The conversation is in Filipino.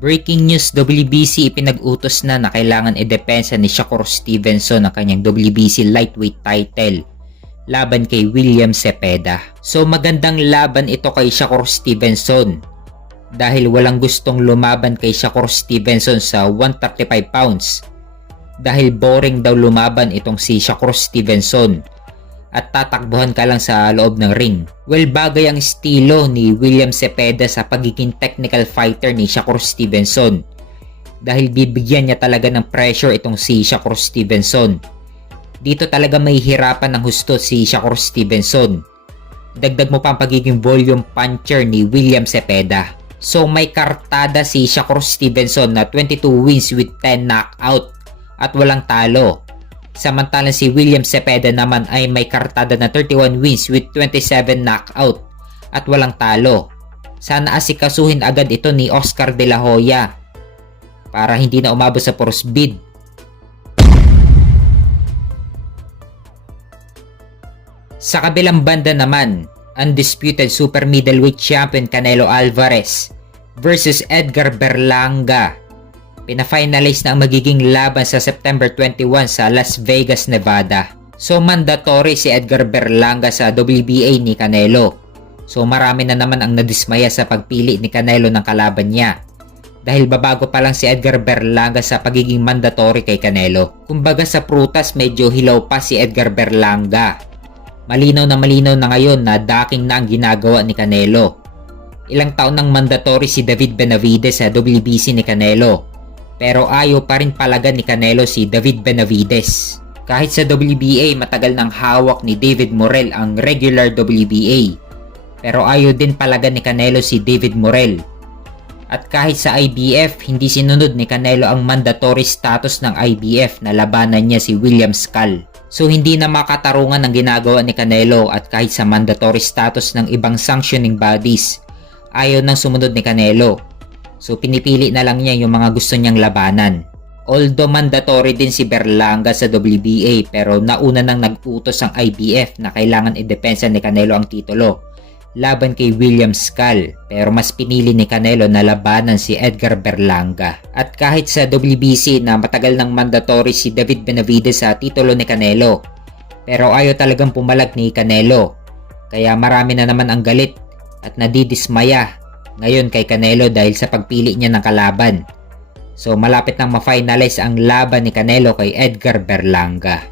Breaking news, WBC ipinag-utos na kailangan idepensa ni Shakur Stevenson ang kanyang WBC lightweight title laban kay William Zepeda. So magandang laban ito kay Shakur Stevenson dahil walang gustong lumaban kay Shakur Stevenson sa 135 pounds dahil boring daw lumaban itong si Shakur Stevenson at tatakbuhan ka lang sa loob ng ring. Well, bagay ang estilo ni William Zepeda sa pagiging technical fighter ni Shakur Stevenson dahil bibigyan niya talaga ng pressure itong si Shakur Stevenson. Dito talaga may hirapan ng husto si Shakur Stevenson. Dagdag mo pa ang pagiging volume puncher ni William Zepeda. So may kartada si Shakur Stevenson na 22 wins with 10 knockout at walang talo. Samantalang si William Zepeda naman ay may kartada na 31 wins with 27 knockout at walang talo. Sana asikasuhin agad ito ni Oscar De La Hoya para hindi na umabot sa first bid. Sa kabilang banda naman, undisputed super middleweight champion Canelo Alvarez versus Edgar Berlanga. Pina-finalize na ang magiging laban sa September 21 sa Las Vegas, Nevada. So mandatory si Edgar Berlanga sa WBA ni Canelo. So marami na naman ang nadismaya sa pagpili ni Canelo ng kalaban niya. Dahil babago pa lang si Edgar Berlanga sa pagiging mandatory kay Canelo. Kumbaga sa prutas medyo hilaw pa si Edgar Berlanga. Malinaw na ngayon na daking na ang ginagawa ni Canelo. Ilang taon nang mandatory si David Benavidez sa WBC ni Canelo. Pero ayaw pa rin palagan ni Canelo si David Benavidez. Kahit sa WBA matagal nang hawak ni David Morrell ang regular WBA. Pero ayaw din palagan ni Canelo si David Morrell. At kahit sa IBF, hindi sinunod ni Canelo ang mandatory status ng IBF na labanan niya si William Skull. So hindi na makatarungan ang ginagawa ni Canelo at kahit sa mandatory status ng ibang sanctioning bodies, ayaw nang sumunod ni Canelo. So pinipili na lang niya yung mga gusto niyang labanan. Although mandatory din si Berlanga sa WBA pero nauna nang nag-utos ang IBF na kailangan idepensa ni Canelo ang titulo laban kay William Skull, pero mas pinili ni Canelo na labanan si Edgar Berlanga. At kahit sa WBC na matagal nang mandatory si David Benavidez sa titulo ni Canelo, pero ayaw talagang pumalag ni Canelo. Kaya marami na naman ang galit at nadidismaya ngayon kay Canelo dahil sa pagpili niya ng kalaban. So malapit nang ma-finalize ang laban ni Canelo kay Edgar Berlanga.